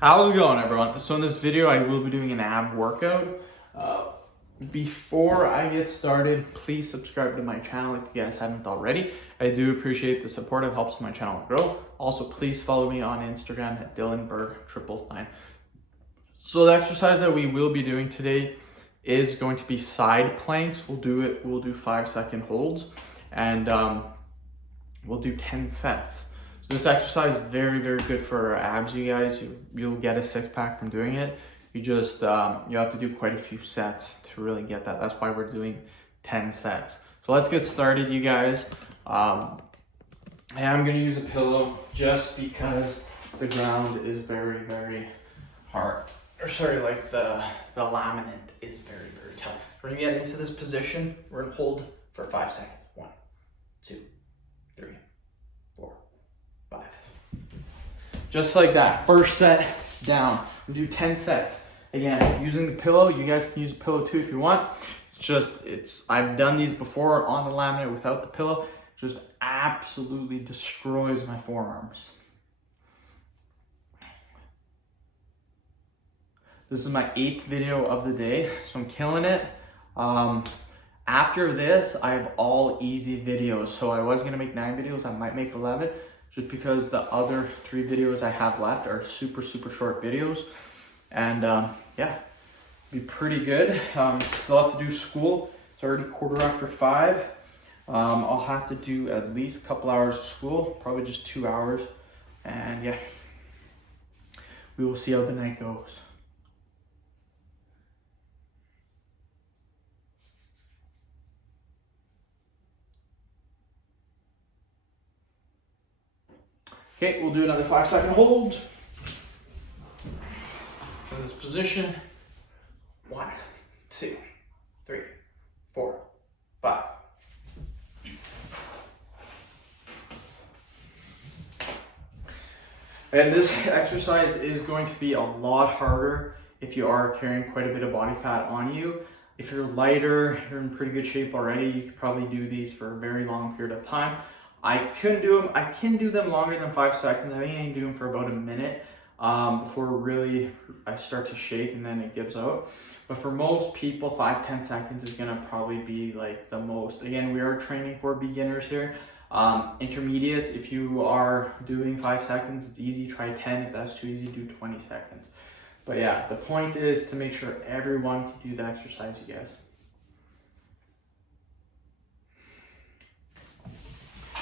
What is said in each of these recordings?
How's it going, everyone? So in this video, I will be doing an ab workout. Before I get started, please subscribe to my channel if you guys haven't already. I do appreciate the support. It helps my channel grow. Also, please follow me on Instagram at DylanBerg999. So the exercise that we will be doing today is going to be side planks. We'll do 5-second holds, and we'll do 10 sets. So this exercise is very, very good for our abs, you guys. You'll get a six-pack from doing it. You just, you have to do quite a few sets to really get that. That's why we're doing 10 sets. So let's get started, you guys. I am gonna use a pillow just because the ground is very, very hard. Or sorry, like the laminate is very, very tough. We're gonna get into this position. We're gonna hold for 5 seconds. 1, 2, 3, 4, 5. Just like that. First set down. We do 10 sets. Again, using the pillow. You guys can use a pillow too if you want. I've done these before on the laminate without the pillow. It just absolutely destroys my forearms. This is my 8th video of the day, so I'm killing it. After this, I have all easy videos. So I was gonna make 9 videos, I might make 11, just because the other 3 videos I have left are super, super short videos. And yeah, be pretty good. Still have to do school. It's already 5:15. I'll have to do at least a couple hours of school, probably just 2 hours. And yeah, we will see how the night goes. Okay, we'll do another 5-second hold. In this position. 1, 2, 3, 4, 5. And this exercise is going to be a lot harder if you are carrying quite a bit of body fat on you. If you're lighter, you're in pretty good shape already, you could probably do these for a very long period of time. I can do them longer than 5 seconds. I think I can do them for about a minute before really I start to shake and then it gives out. But for most people, 5-10 seconds is gonna probably be like the most. Again, we are training for beginners here. Intermediates, if you are doing 5 seconds, it's easy, try 10. If that's too easy, do 20 seconds. But yeah, the point is to make sure everyone can do the exercise, you guys.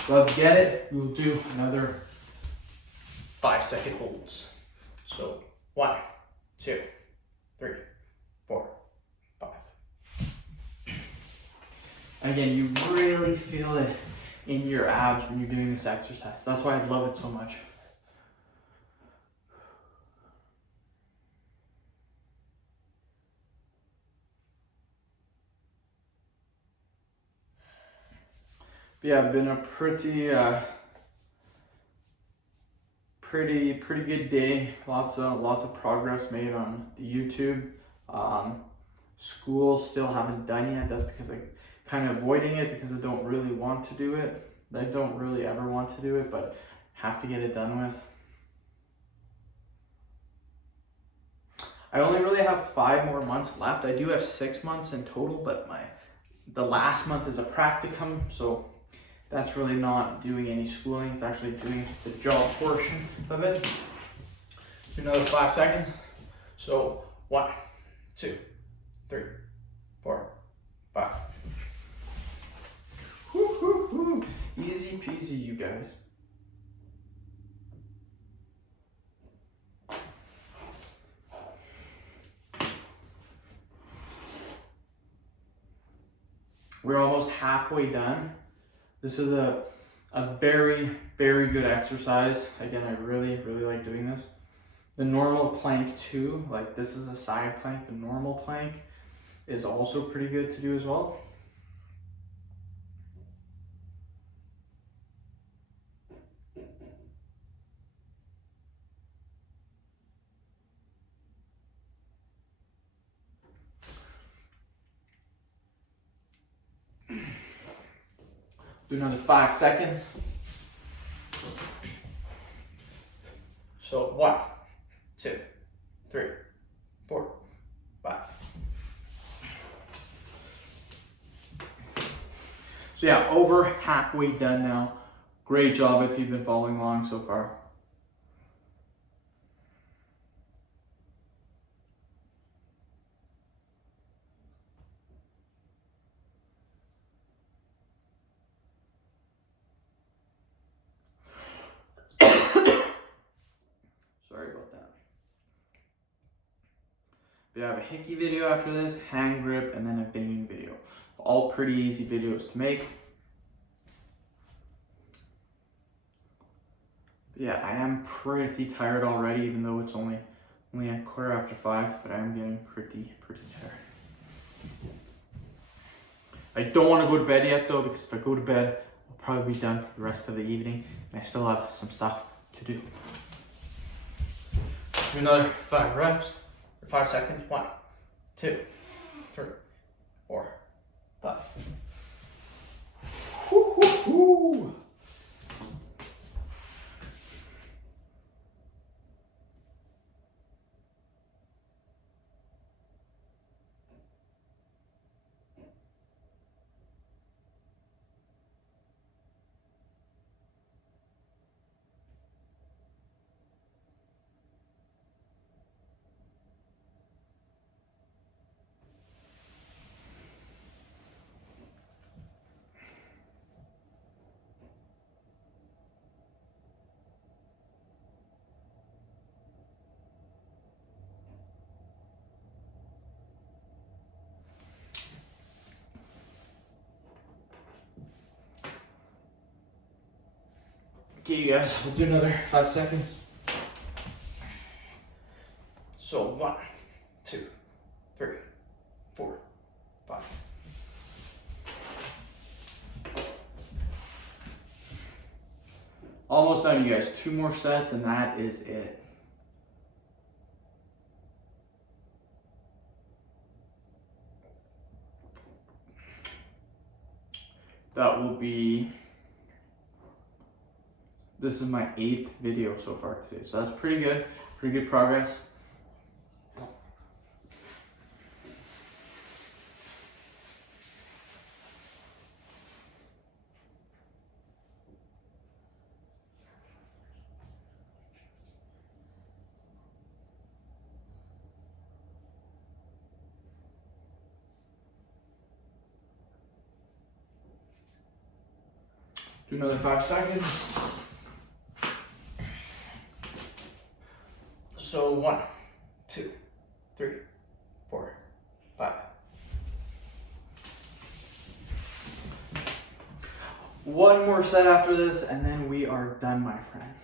So let's get it. We will do another 5-second holds. So 1, 2, 3, 4, 5. And again, you really feel it in your abs when you're doing this exercise. That's why I love it so much. But yeah, been a pretty good day. Lots of progress made on the YouTube. School still haven't done yet. That's because I kind of avoiding it because I don't really want to do it. I don't really ever want to do it, but have to get it done with. I only really have 5 more months left. I do have 6 months in total, but the last month is a practicum, so that's really not doing any schooling. It's actually doing the job portion of it. Do another 5 seconds. So 1, 2, 3, 4, 5. Woo, woo, woo. Easy peasy, you guys. We're almost halfway done. This is a very, very good exercise. Again, I really, really like doing this. The normal plank too, like this is a side plank. The normal plank is also pretty good to do as well. Do another 5 seconds. So 1, 2, 3, 4, 5. So yeah, over halfway done now. Great job if you've been following along so far. Sorry about that. We have a hickey video after this, hand grip, and then a banging video. All pretty easy videos to make. Yeah, I am pretty tired already, even though it's only a 5:15, but I am getting pretty tired. I don't want to go to bed yet though, because if I go to bed, I'll probably be done for the rest of the evening, and I still have some stuff to do. Do another 5 reps, or 5 seconds. 1, 2, 3, 4, 5. Woo, woo, woo. Okay, you guys, we'll do another 5 seconds. So 1, 2, 3, 4, 5. Almost done, you guys. 2 more sets, and that is it. That will be. This is my 8th video so far today, so that's pretty good progress. Do another 5 seconds. So 1, 2, 3, 4, 5. One more set after this, and then we are done, my friends.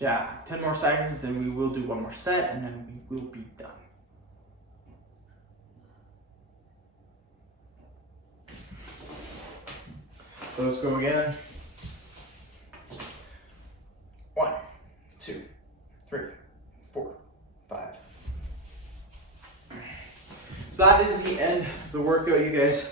Yeah, 10 more seconds, then we will do one more set, and then we will be done. So let's go again. 1, 2, 3, 4, 5. So that is the end of the workout, you guys.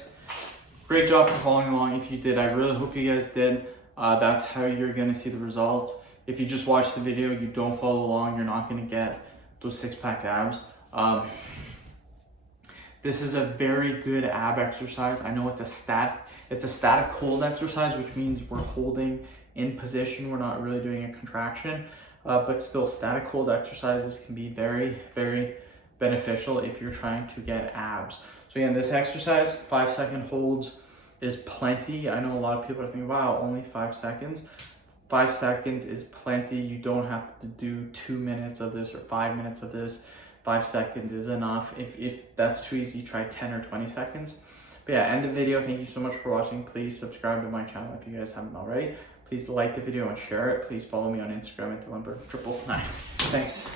Great job for following along if you did. I really hope you guys did. That's how you're gonna see the results. If you just watch the video, you don't follow along, you're not gonna get those 6-pack abs. This is a very good ab exercise. I know it's a static hold exercise, which means we're holding in position. We're not really doing a contraction, but still static hold exercises can be very, very beneficial if you're trying to get abs. So again, this exercise, 5-second holds is plenty. I know a lot of people are thinking, wow, only 5 seconds. 5 seconds is plenty. You don't have to do 2 minutes of this or 5 minutes of this. 5 seconds is enough. If that's too easy, try 10 or 20 seconds. But yeah, end of video. Thank you so much for watching. Please subscribe to my channel if you guys haven't already. Please like the video and share it. Please follow me on Instagram at the number 999. Thanks.